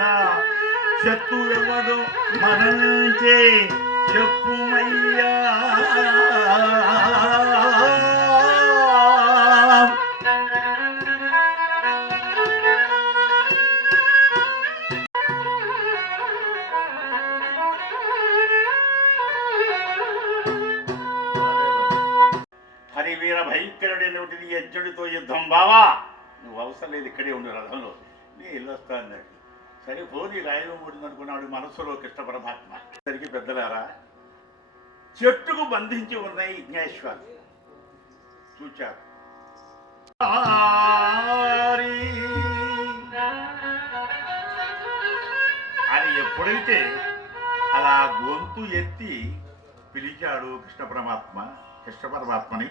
ఎడలా శత్రువెవడు మరణించే చెప్పుమయ్యా. హరివీర భయంకరుడైనటువంటి యజ్ఞుడితో యుద్ధం బావా. నువ్వు అవసరం లేదు ఇక్కడే ఉండు రథంలో. నీ ఇల్లు వస్తా అన్నాడు. సరే పోనీ రాయడం పడింది అనుకున్నాడు మనస్సులో కృష్ణ పరమాత్మ. సరికి పెద్దలారా చెట్టుకు బంధించి ఉన్నాయి యజ్ఞేశ్వరు చూచారు. అని ఎప్పుడైతే అలా గొంతు ఎత్తి పిలిచాడు కృష్ణ పరమాత్మ కృష్ణ పరమాత్మని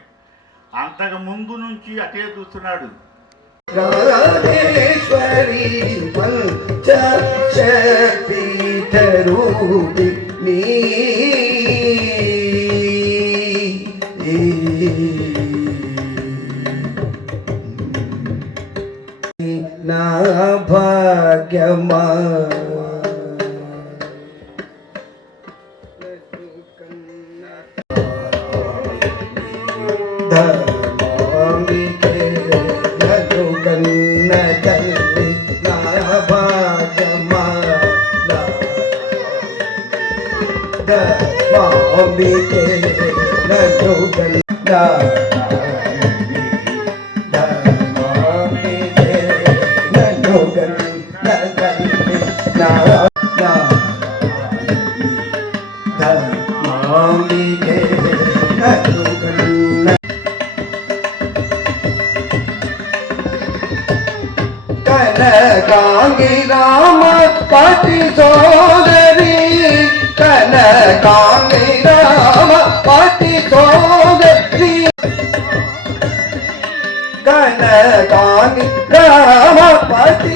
అంతకు ముందు నుంచి అటే చూస్తున్నాడు. రాధేశ్వరి పంచశక్తిరూపి నీ నా ನಂಬಿಕೆ ನಟುಗಲ್ಲ ಕಾಗಿ ರಾಮ ಪಾಟಿ ಸೋ மன காமி ராம பாட்டி சோதரி கன காமி ராம பாட்டி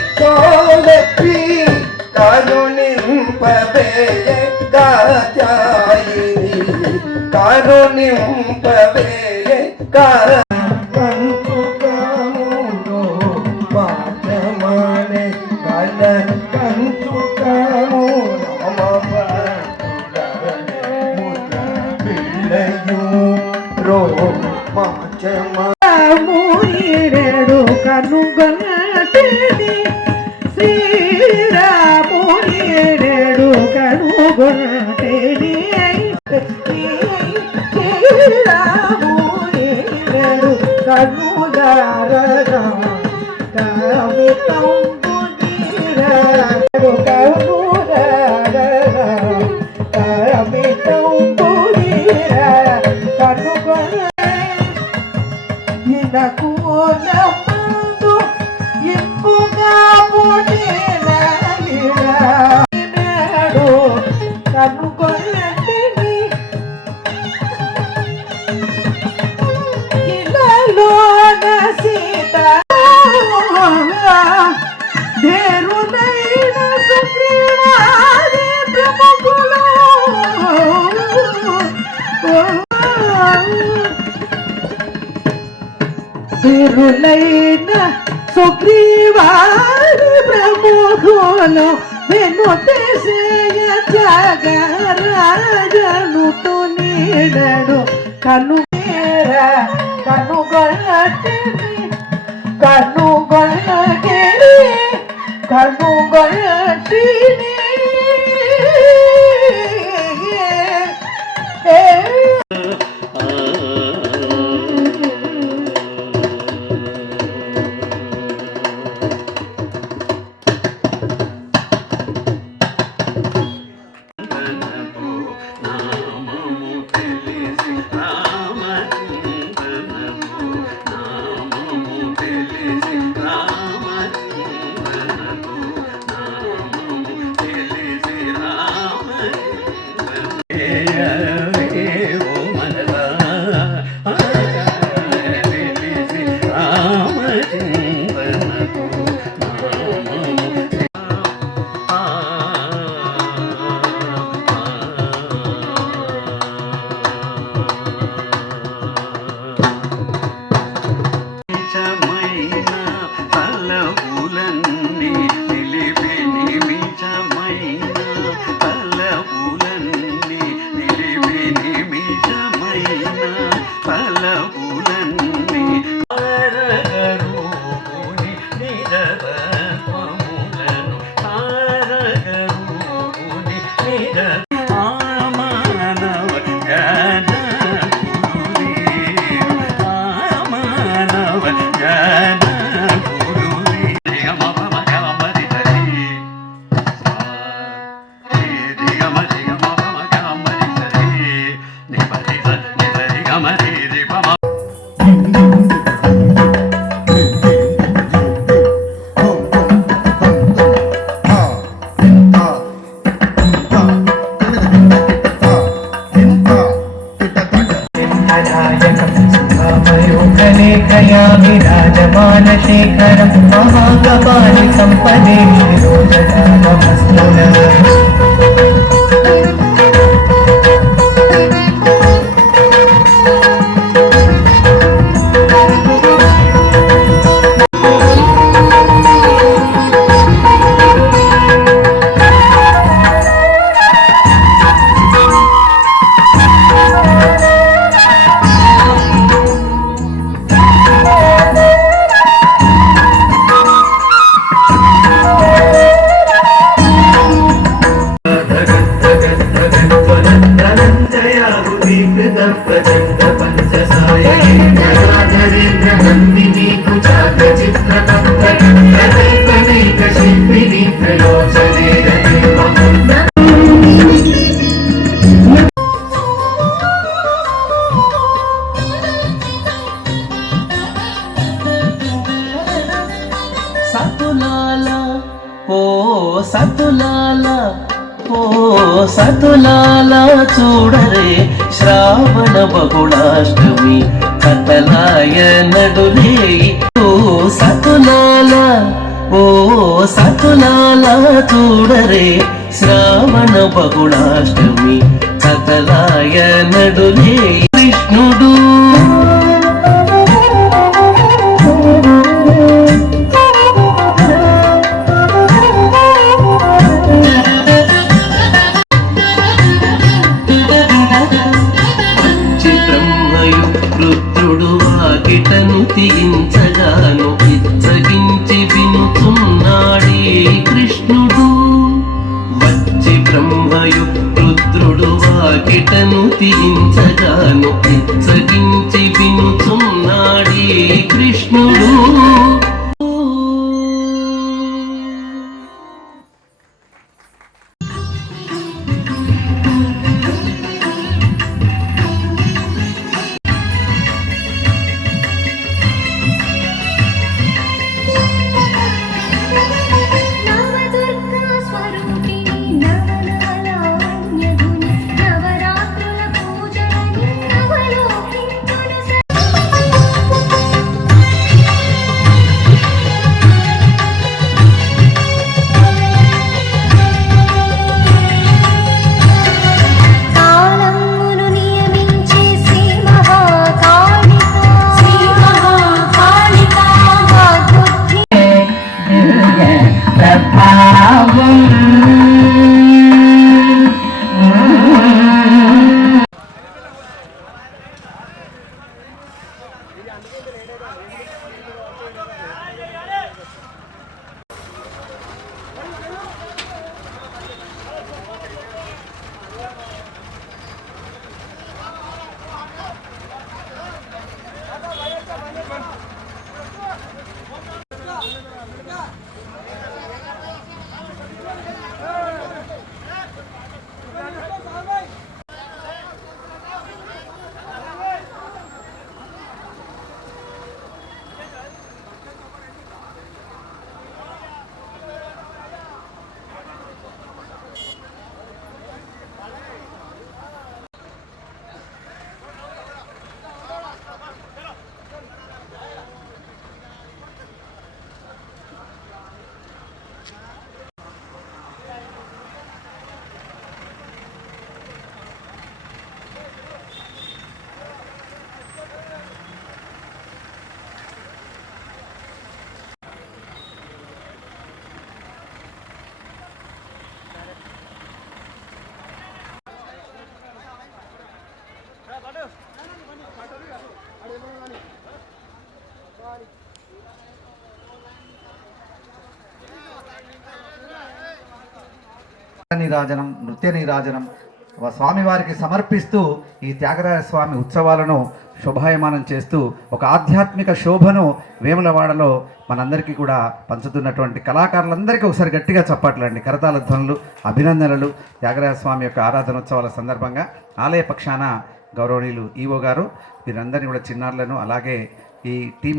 நாட்டே ఇళ్ళలోన సీత. ప్రముఖులు. తిరులైన సుగ్రీవారి ప్రముఖులు. వెనుతేసేయ జగరాజనుతో నీడడు కనుమేరా கண்ணுகொள்ளி கண்ணுகொள்ளி கண்ணுகொள்ளி పగుణాష్టమి సకలాయ కథలాయ నీరాజనం నృత్య నీరాజనం స్వామివారికి సమర్పిస్తూ ఈ త్యాగరాజ స్వామి ఉత్సవాలను శోభాయమానం చేస్తూ ఒక ఆధ్యాత్మిక శోభను వేములవాడలో మనందరికీ కూడా పంచుతున్నటువంటి కళాకారులందరికీ ఒకసారి గట్టిగా చప్పట్లండి కరతాల ధ్వనులు అభినందనలు త్యాగరాజ స్వామి యొక్క ఆరాధనోత్సవాల సందర్భంగా ఆలయ పక్షాన గౌరవనీయులు ఈవో గారు వీరందరినీ కూడా చిన్నారులను అలాగే ఈ టీం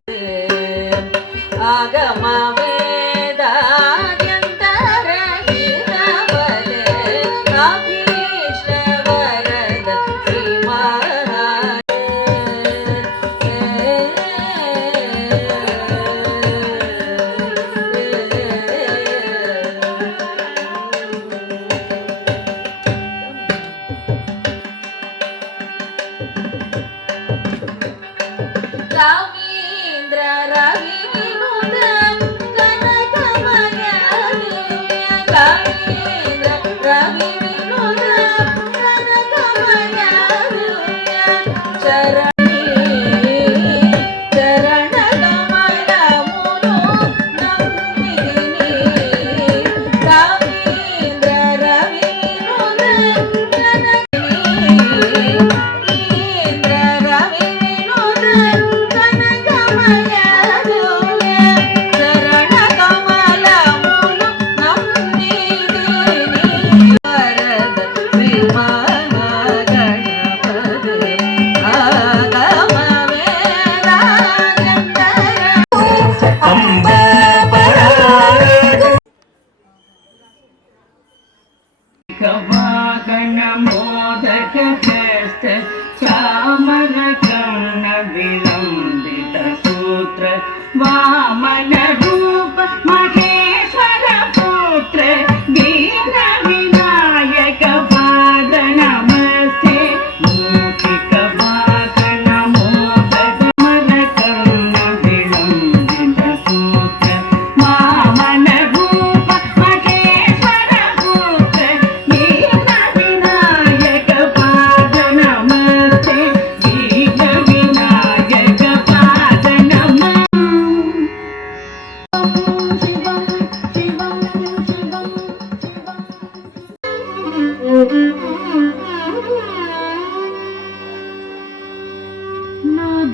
वामन रूप महेश्वर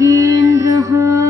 again,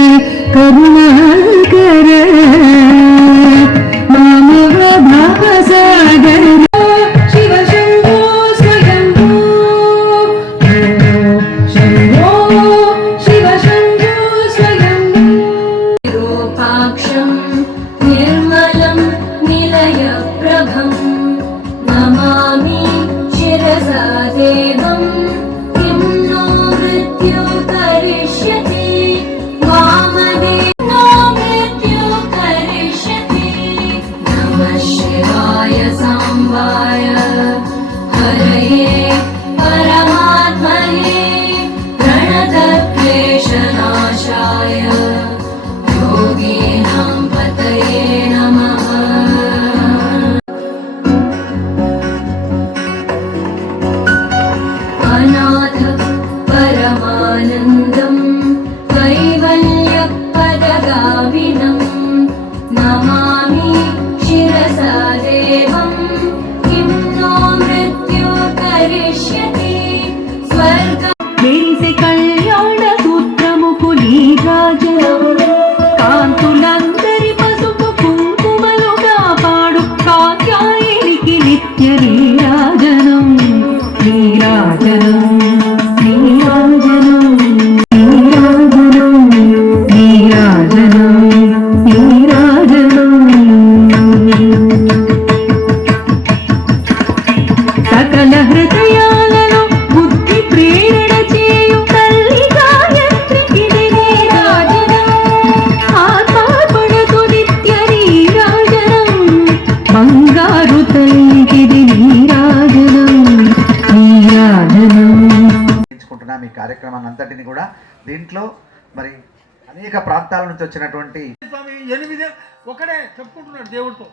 కార్యక్రమాన్ని కూడా దీంట్లో మరి అనేక ప్రాంతాల నుంచి వచ్చినటువంటి స్వామి ఎనిమిది ఒకడే చెప్పుకుంటున్నాడు దేవుడితో.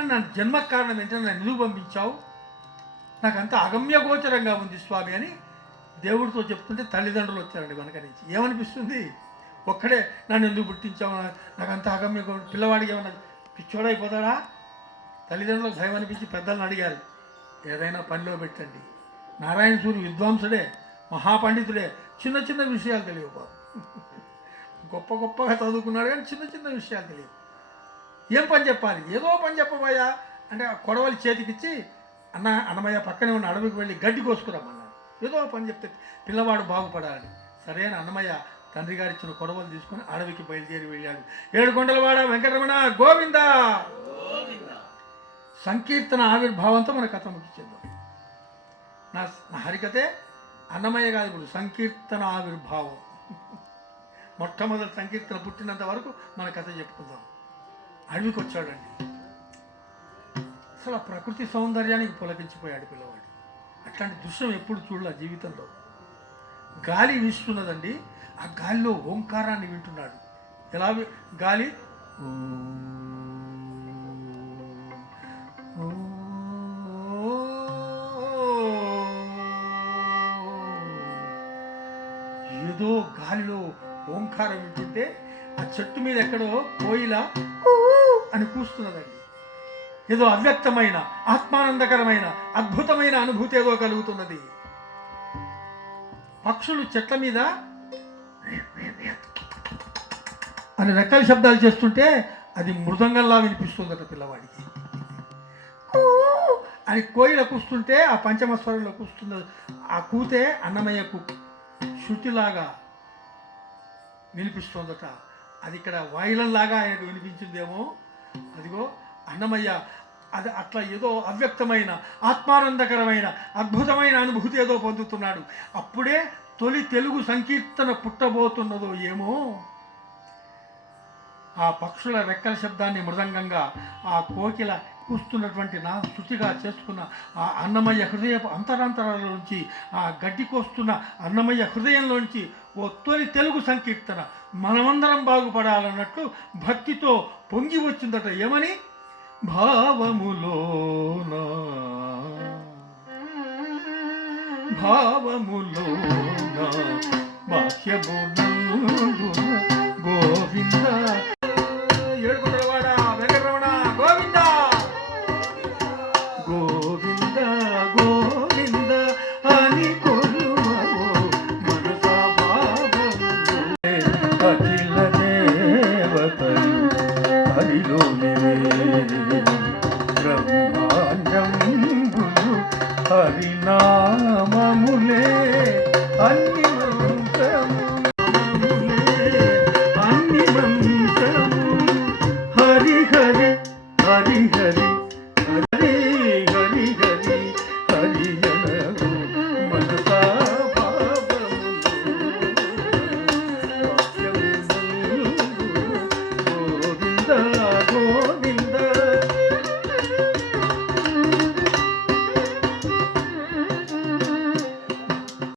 నా జన్మ కారణం ఏంటంటే నన్ను ఎందుకు పంపించావు? నాకంత అగమ్య గోచరంగా ఉంది స్వామి అని దేవుడితో చెప్తుంటే తల్లిదండ్రులు వచ్చారండి వెనక నుంచి. ఏమనిపిస్తుంది? ఒక్కడే నన్ను ఎందుకు పుట్టించావు? నా- అగమ్య పిల్లవాడికి ఏమన్నా పిచ్చోడైపోతాడా? తల్లిదండ్రులకు భయం అనిపించి పెద్దలను అడిగారు ఏదైనా పనిలో పెట్టండి. నారాయణ సూర్య విద్వాంసుడే మహాపండితుడే చిన్న చిన్న విషయాలు తెలియవు బాబు. గొప్ప గొప్పగా చదువుకున్నాడు కానీ చిన్న చిన్న విషయాలు తెలియవు. ఏం పని చెప్పాలి? ఏదో పని చెప్పబోయా? అంటే ఆ కొడవలి చేతికిచ్చి అన్న అన్నమయ్య పక్కనే ఉన్న అడవికి వెళ్ళి గడ్డి కోసుకురమ్మన్నాడు. ఏదో పని చెప్తే పిల్లవాడు బాగుపడాలని సరే అని అన్నమయ్య తండ్రి గారు ఇచ్చిన కొడవలు తీసుకొని అడవికి బయలుదేరి వెళ్ళాడు. ఏడుకొండలవాడ వెంకటరమణ గోవింద! సంకీర్తన ఆవిర్భావంతో మన కథ ముగించింది నా నా హరికతే అన్నమయ్య కాదు ఇప్పుడు సంకీర్తన ఆవిర్భావం. మొట్టమొదటి సంకీర్తన పుట్టినంత వరకు మన కథ చెప్పుకుందాం. అడవికి వచ్చాడండి. అసలు ఆ ప్రకృతి సౌందర్యానికి పులకించిపోయాడు పిల్లవాడు. అట్లాంటి దృశ్యం ఎప్పుడు చూడలే జీవితంలో. గాలి వీస్తున్నదండి. ఆ గాలిలో ఓంకారాన్ని వింటున్నాడు. ఎలా గాలి? ఓంకారం వింటుంటే ఆ చెట్టు మీద ఎక్కడో కోయిల అని కూస్తున్నదండి. ఏదో అవ్యక్తమైన ఆత్మానందకరమైన అద్భుతమైన అనుభూతి ఏదో కలుగుతున్నది. పక్షులు చెట్ల మీద అని రెక్కల శబ్దాలు చేస్తుంటే అది మృదంగంలా వినిపిస్తుందట పిల్లవాడికి. అని కోయిల కూస్తుంటే ఆ పంచమస్వరంలో కూస్తుంది ఆ కూతే అన్నమయ్యకు శృతిలాగా వినిపిస్తోందట అది ఇక్కడ వాయిలంలాగా ఆయనకు వినిపించిందేమో. అదిగో అన్నమయ్య అది అట్లా ఏదో అవ్యక్తమైన ఆత్మానందకరమైన అద్భుతమైన అనుభూతి ఏదో పొందుతున్నాడు. అప్పుడే తొలి తెలుగు సంకీర్తన పుట్టబోతున్నదో ఏమో. ఆ పక్షుల రెక్కల శబ్దాన్ని మృదంగంగా ఆ కోకిల కూస్తున్నటువంటి నా శృతిగా చేసుకున్న ఆ అన్నమయ్య హృదయపు అంతరాంతరాలలోంచి ఆ గడ్డి కోస్తున్న అన్నమయ్య హృదయంలోంచి ఓ తొలి తెలుగు సంకీర్తన మనమందరం బాగుపడాలన్నట్లు భక్తితో పొంగి వచ్చిందట ఏమని? భావములోన. భావములోన బాహ్యమునందున గోవిందా